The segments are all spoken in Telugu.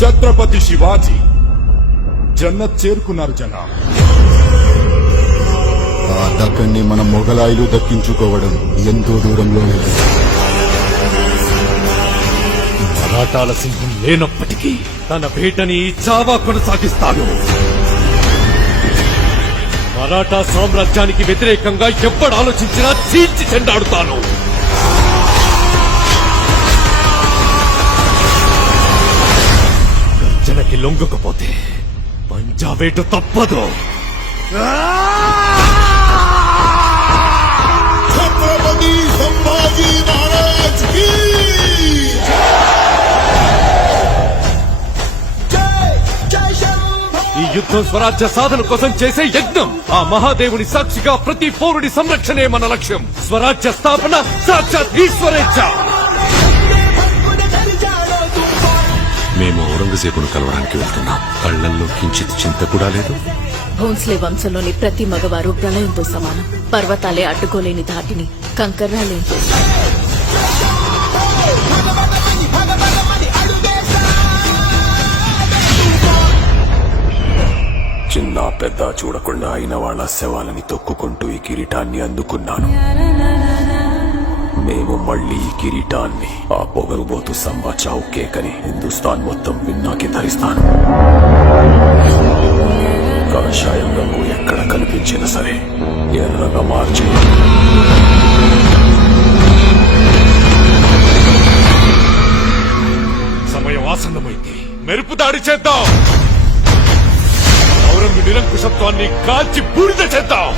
ఛత్రపతి శివాజీ జన్నత్ చేరుకున్నారు జనాబ్. ఆ దక్కన్ని మన మొఘలాయులు దక్కించుకోవడం ఎంతో దూరంలో లేదు. మరాఠాల సింహం లేనప్పటికీ తన వేటని చావా కొనసాగిస్తాడు. మరాఠా సామ్రాజ్యానికి వ్యతిరేకంగా ఎవ్వడు ఆలోచించినా చీల్చి చెండాడుతాను. గర్జనకి లొంగకపోతే పంజాబేటు తప్పదు. ఛత్రపతి సంభాజీ మహారాజ్ కీ ఈ యుద్ధం స్వరాజ్య సాధన కోసం చేసే యజ్ఞం. ఆ మహాదేవుని సాక్షిగా ప్రతి పౌరుడి సంరక్షణే మన లక్ష్యం. స్వరాజ్య స్థాపన సాక్షాత్ ఈశ్వరేచ్ఛ. మేము ఔరంగజేబును కలవడానికి వెళ్తున్నాం. కళ్లల్లో కించిత్ చింత కూడా లేదు. భోన్స్లే వంశంలోని ప్రతి మగవారు ప్రళయంతో సమానం. పర్వతాలే అడ్డుకోలేని ధాటిని కంకర్రాలేం చేస్తారు. చిన్న పెద్ద చూడకుండా అయిన వాళ్ళ శవాలని తొక్కుకుంటూ ఈ కిరీటాన్ని అందుకున్నాను. మేము మళ్ళీ ఈ కిరీటాన్ని ఆ పొగరుబోతు సంబా చావు కేకని హిందుస్థాన్ మొత్తం విన్నాకి ధరిస్తాను. కాషాయం రంగు ఎక్కడ కనిపించినా సరే ఎర్రగా మార్చి సమయం ఆసన్నమైంది. మెరుపు దాడి చేద్దాం. ఔరంగు నిరంకుశత్వాన్ని కాల్చి బూడిద చేద్దాం.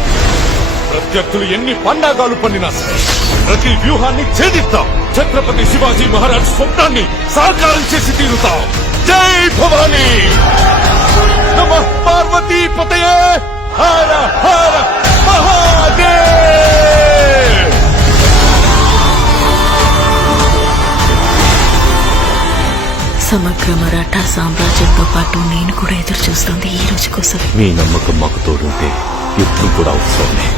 ప్రత్యర్థులు ఎన్ని పండాగాలు పన్నినా సరే ప్రతి వ్యూహాన్ని ఛేదిద్దాం. ఛత్రపతి శివాజీ మహారాజ్ స్వప్నాన్ని సాకారం చేసి తీరుతాం. జై భవానీ. నమః పార్వతీ పతయే. హర హర మహాదేవ్. సమగ్ర మరాఠా సామ్రాజ్యంతో పాటు నేను కూడా ఎదురు చూస్తోంది ఈ రోజు కోసం. మీ నమ్మకం మాకు తోడుంటే యుద్ధం కూడా అవసరమే.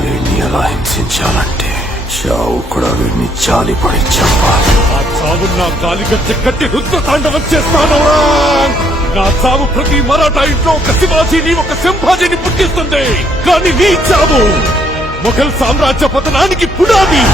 వీడిని ఎలా హింసించాలంటే చావు కూడా వీడిని జాలి పడి చంపాలి. ఆ చావు నా గాలిగచ్చ కట్టి రుద్ర తాండవం చేస్తాను. నా చావు ప్రతి మరాఠా ఇంట్లో ఒక శివాజీని ఒక సంభాజీని పుట్టిస్తుంది. కానీ నీ చావు మొఘల్ సామ్రాజ్య పతనానికి పునాది.